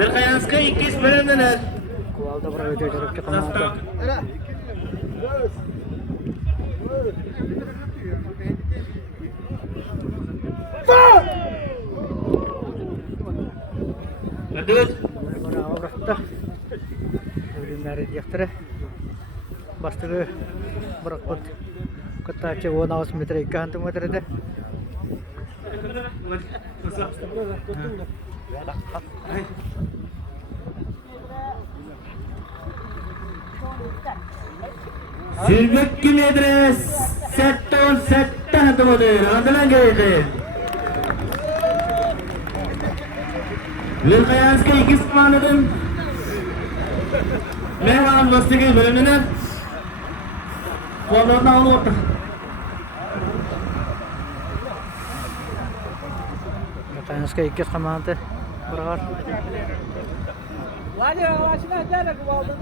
Verkhayanskaya 2 bölümdeler. Kuvalda buraya ödeyecek ki kanalda. Hadi. Bravo bıraktı. Ürünleri diyektere. Bastığı bırakıp kıtaçı 16 metre 2 metrede. Silvek kilometre setton hatımıdır. Andılan geldi. Verkhayanskaya 2 puanıdır. Mehman bastığı bölümünden kollarına alıp otur. Verkhayanskaya 2 komanda bırakar. Hadi başına gel kuvalda.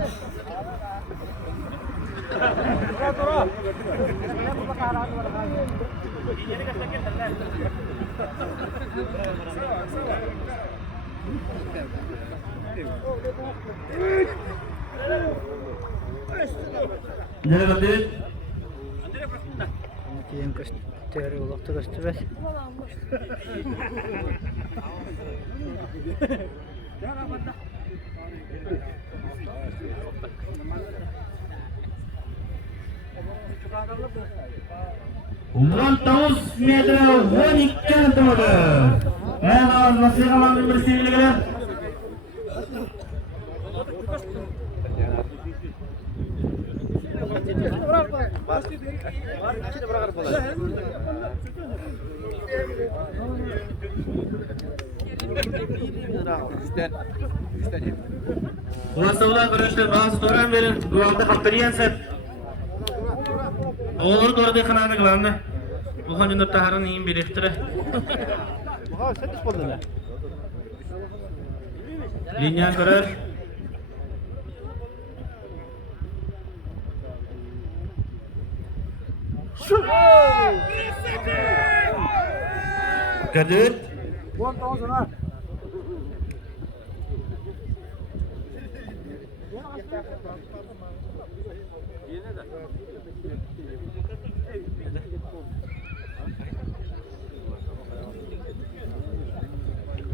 Ne kadar? Diyen gösteri olarak da gösterir. Umran Taus metre 12 hatımıdır. Mehman nasıl kalandı bir sevgiler? Ulaşsavlar arkadaşlar bazı soran verin. Duvalda kaptırıyan set. Olur doğru da kanalda kılandı. Bu hanımda taharın iyi bir ihtire. Linyan karar. Kadir.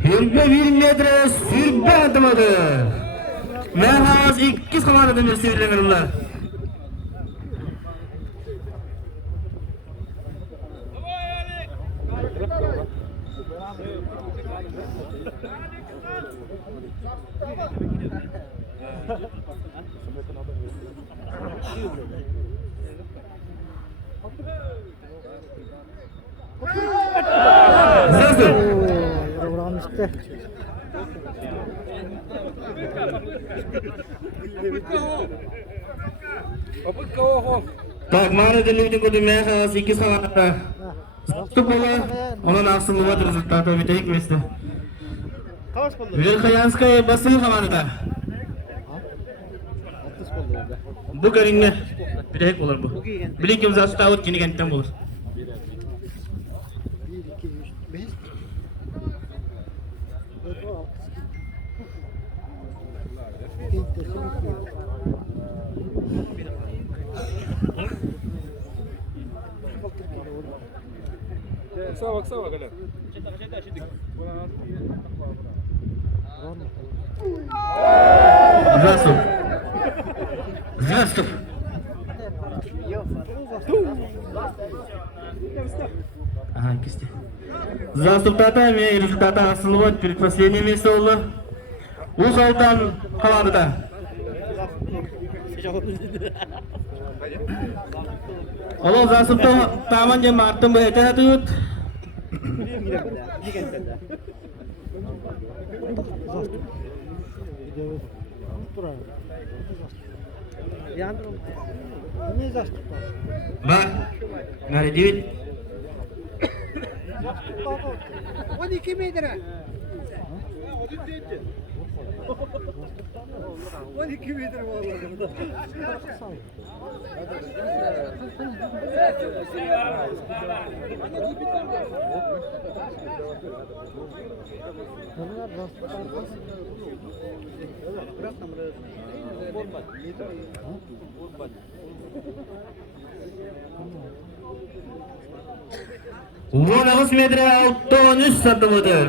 Hürbe 1 metre sürbe atmadı. Mehaz 2 zamanında bir sivrilenirler. Zaten. Buranın işte. Tak mana dili ko di meha sikis sama. Stop bola. Onun aslında bu rezultatı bir tek mesle. Verkhayanskaya basın kamanada. Bu garinne bir tek olur bu. Bilik kim zasta out kini kentten olur. Sağ kadar. Здравствуй. Ага, кисти. Здравствуй, тата. Мне результаты Асылбат перед последним месте oldu. Узалдан қаладыда. Alo, здравствуй, таман же мартын бөйте атыт. Bak, nggak ada duit. 12 metre. Uğurluğuz metre 6-13 santimetre.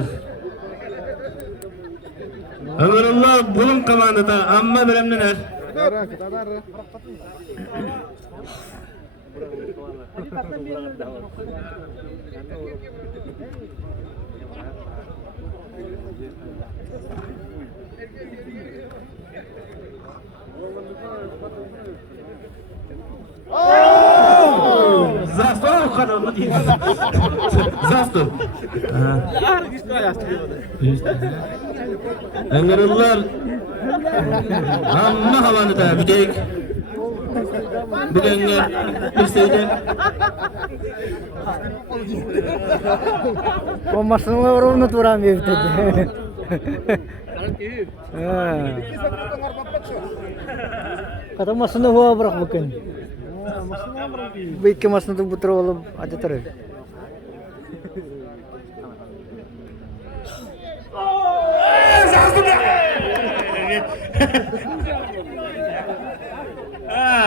Ömürullah bulun komandada amma bilemdiler. Zastov kanalını değil. Zastov. Ömürullah amma havanı da bir tek. Bugünler bir şeyde. Olmasın mı onu duramıyor bir dedi. Kata masını hava bırak bakın. Bu iki masını da butur oğlum hadi taraf.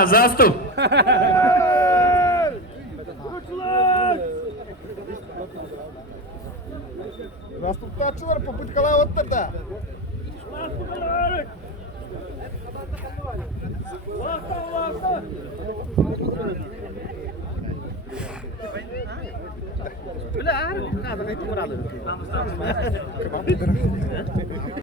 Zastov. Наступаачылар попыткалап отыр да.